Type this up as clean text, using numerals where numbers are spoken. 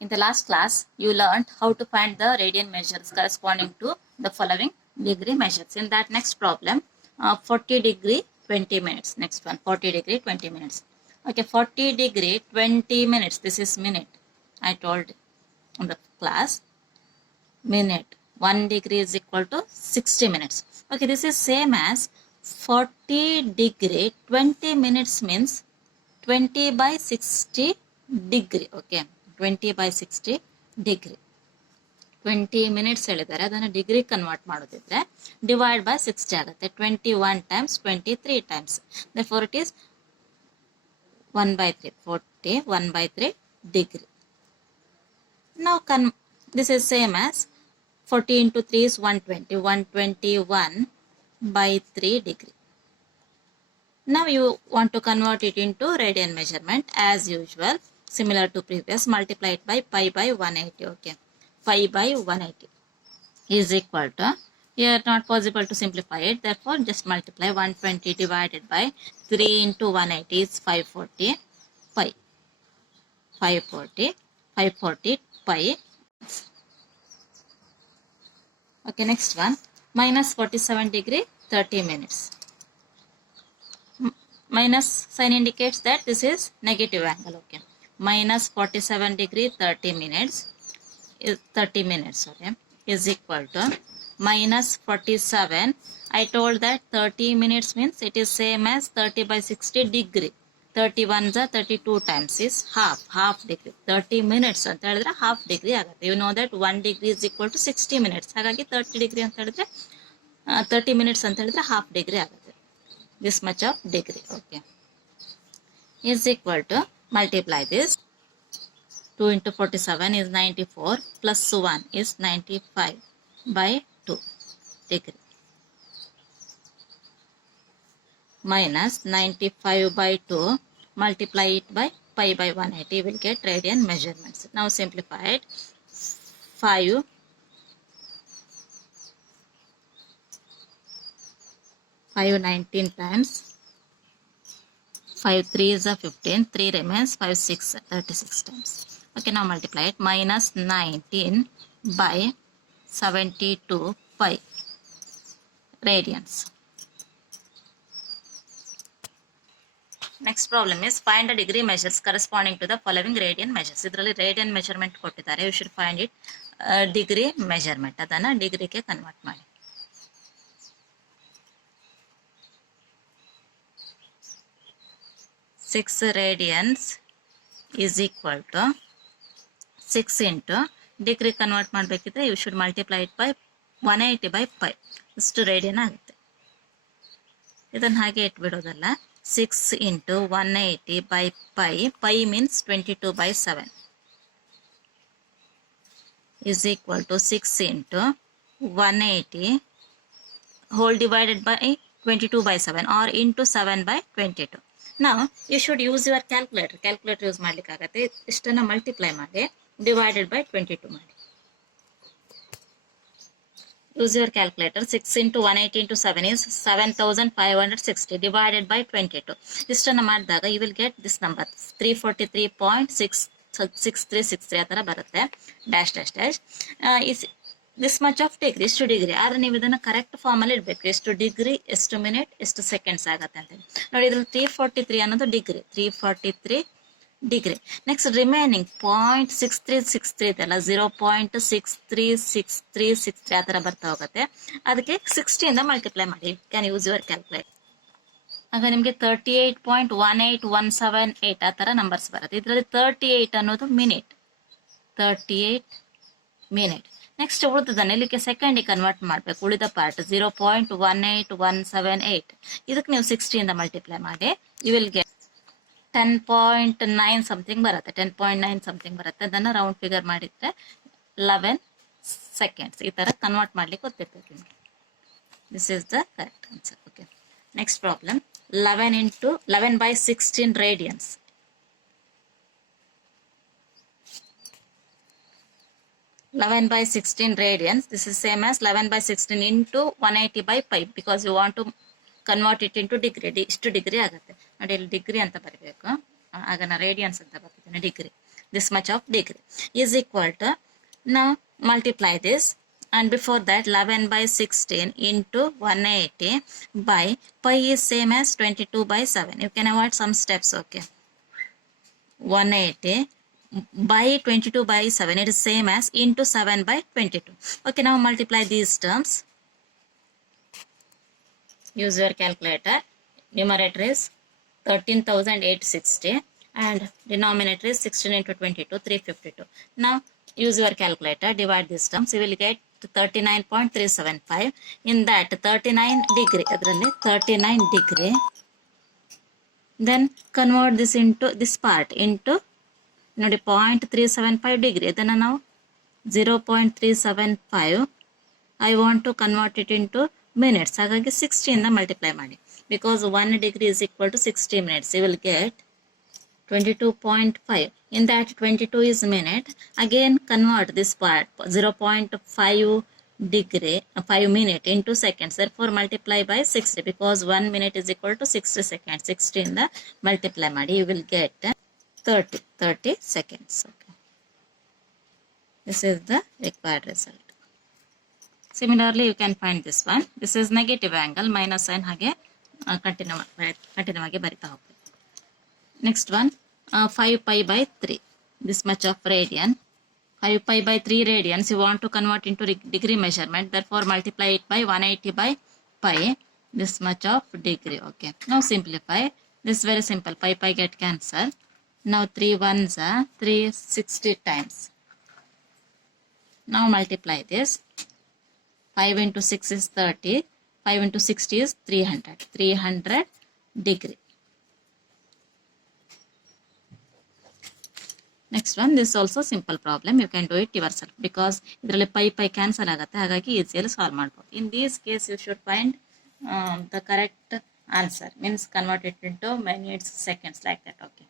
In the last class, you learned how to find the radian measures corresponding to the following degree measures. In that next problem, 40 degree, 20 minutes. Next one, 40 degree, 20 minutes. Okay, 40 degree, 20 minutes. This is minute. I told in the class, minute. 1 degree is equal to 60 minutes. Okay, this is same as 40 degree, 20 minutes means 20 by 60 degree. Okay, 20 by 60 degree. 20 minutes ಹೇಳಿದ್ದಾರೆ ಅದನ್ನು degree convert ಮಾಡೋದಿದ್ರೆ divide by 60 ಆಗುತ್ತೆ 21 times 23 times therefore it is 1 by 3 40 1 by 3 degree. Now this is same as 40 into 3 is 120 121 by 3 degree. Now you want to convert it into radian measurement as usual, similar to previous. Multiply it by pi by 180. Okay, pi by 180 is equal to, here not possible to simplify it, therefore just multiply 120 divided by 3 into 180 is 540 pi. 540 pi. Okay, next one, minus 47 degree 30 minutes. Minus sign indicates that this is negative angle. Okay, minus 47 degree 30 minutes is 30 minutes. Okay, is equal to minus 47. I told that 30 minutes means it is same as 30 by 60 degree. 31 is 32 times is half degree. 30 minutes ಅಂತ ಹೇಳಿದ್ರೆ half degree ಆಗುತ್ತೆ. You know that 1 degree is equal to 60 minutes. ಹಾಗಾಗಿ 30 degree ಅಂತ ಹೇಳಿದ್ರೆ 30 minutes ಅಂತ ಹೇಳಿದ್ರೆ half degree ಆಗುತ್ತೆ. This much of degree. Okay, is equal to, multiply this, 2 into 47 is 94 plus 1 is 95 by 2 degree minus 95 by 2, multiply it by pi by 180, will get radian measurements. Now simplify it. 5 19 times 5 3 is 15, 3 remains, 5 6 36 times. Okay, now multiply it. Minus 19 by 72 pi radians. Next problem is find the degree measures corresponding to the following radian measures. ಇದರಲ್ಲಿ radian measurement ಕೊಟ್ಟಿದ್ದಾರೆ. You should find it degree measurement. ಅದನ್ನು ಡಿಗ್ರಿಗೆ convert ಮಾಡಿ. Six radians is equal to 6 into degree convert ಮಾಡಬೇಕಿದ್ರೆ you should multiply it by 180 by pi. ಇಷ್ಟು radian ಆಗುತ್ತೆ. ಇದನ್ನು ಹಾಗೆ ಇಟ್ಬಿಡೋದಲ್ಲ. 6 into 180 by pi. Pi means 22 by 7 is equal to 6 into 180 whole divided by 22 by 7 or into 7 by 22. Now you should use your calculator. Calculator use ಮಾಡಲಿಕ್ಕಾಗತ್ತೆ. ಇಷ್ಟನ್ನು multiply ಮಾಡಿ divided by 22 ಮಾಡಿ. Use your calculator. 6 into 180 into 7 is 7560 divided by 22. ಇಷ್ಟನ್ನು ಮಾಡಿದಾಗ you will get this number 343.6363 ಆ ಥರ ಬರುತ್ತೆ. Dash dash dash is this much of degree, ಎಷ್ಟು degree. ಆದರೆ ನೀವು ಇದನ್ನು ಕರೆಕ್ಟ್ ಫಾರ್ಮಲ್ಲಿ ಇಡಬೇಕು. ಎಷ್ಟು ಡಿಗ್ರಿ, ಎಷ್ಟು ಮಿನಿಟ್, ಎಷ್ಟು ಸೆಕೆಂಡ್ಸ್ ಆಗುತ್ತೆ ಅಂತ ನೋಡಿ. ಇದ್ರಲ್ಲಿ 343 ಅನ್ನೋದು ಡಿಗ್ರಿ, 343 ಡಿಗ್ರಿ. ನೆಕ್ಸ್ಟ್ ರಿಮೈನಿಂಗ್ 0.6363 ಇದೆಲ್ಲ 0.636363 ಆ ಥರ ಬರ್ತಾ ಹೋಗುತ್ತೆ. ಅದಕ್ಕೆ 60ಇಂದ ಮಲ್ಟಿಪ್ಲೈ ಮಾಡಿ. Can use your calculator. ಆಗ ನಿಮಗೆ 38.18178 ಆ ಥರ ನಂಬರ್ಸ್ ಬರುತ್ತೆ. ಇದರಲ್ಲಿ 38 ಅನ್ನೋದು ಮಿನಿಟ್, 38 ಮಿನಿಟ್. ನೆಕ್ಸ್ಟ್ ಉಳಿದದನ್ನು ಇಲ್ಲಿಗೆ ಸೆಕೆಂಡಿಗೆ ಕನ್ವರ್ಟ್ ಮಾಡಬೇಕು. ಉಳಿದ ಪಾರ್ಟ್ 0.18178 ಇದಕ್ಕೆ ನೀವು 60ಇಂದ ಮಲ್ಟಿಪ್ಲೈ ಮಾಡಿ ಯು ವಿಲ್ ಗೆಟ್ 10.9 ಸಮಥಿಂಗ್ ಬರುತ್ತೆ. 10.9 ಸಮಥಿಂಗ್ ಬರುತ್ತೆ. ಅದನ್ನು ರೌಂಡ್ ಫಿಗರ್ ಮಾಡಿದ್ರೆ 11 seconds ಈ ಥರ ಕನ್ವರ್ಟ್ ಮಾಡ್ಲಿಕ್ಕೆ ಗೊತ್ತಿರ್ಬೇಕು. This is the correct answer. Okay, next problem 11 by 16 radians. 11 by 16 radians. This is same as 11 by 16 into 180 by pi because you want to convert it into degree. ಇಷ್ಟು degree ಆಗುತ್ತೆ ನೋಡಿ. ಇಲ್ಲಿ degree ಅಂತ ಬರಬೇಕು. ಆಗ ನಾನು ರೇಡಿಯನ್ಸ್ ಅಂತ ಬರ್ತಿದ್ದೇನೆ. Degree this much of degree is equal to, now multiply this, and before that 11 by 16 into 180 by pi is same as 22 by 7. You can avoid some steps, okay. 180 by 22 by 7, it is same as into 7 by 22. Okay, now multiply these terms. Use your calculator. Numerator is 13,860 and denominator is 16 into 22, 352. Now use your calculator, divide these terms, you will get 39.375. In that 39 degree, 39 degree, then convert this into this part into 0.375 degree. Then now 0.375 I want to convert it into minutes. ಹಾಗಾಗಿ 60 ಇಂದ multiply ಮಾಡಿ, because 1 degree is equal to 60 minutes. You will get 22.5. In that 22 is minute. Again convert this part 0.5 degree 5 minute into seconds. Therefore multiply by 60, because 1 minute is equal to 60 seconds. 60 ಇಂದ multiply ಮಾಡಿ, you will get 30 seconds. Okay. This is the required result. Similarly, you can find this one. This is negative angle, minus sign ಹಾಗೆ continue ಆಗಿ ಬರಿತಾ ಹೋಗ್ತೀವಿ. Next one, 5 pi by 3. This much of radian. 5 pi by 3 radians you want to convert into degree measurement. Therefore, multiply it by 180 by pi. This much of degree. Okay. Now simplify. This is very simple. Pi get cancelled. Now 3 ones are 360 times. Now multiply this. 5 into 6 is 30. 5 into 60 is 300. 300 degree. Next one, this is also simple problem. You can do it yourself, because ಇದರಲ್ಲಿ pi cancel ಆಗುತ್ತೆ, ಹಾಗಾಗಿ ಈಸಿಯಲ್ಲಿ solve ಮಾಡ್ಬೋದು. In this case, you should find the correct answer, means convert it into minutes, seconds, like that. Okay.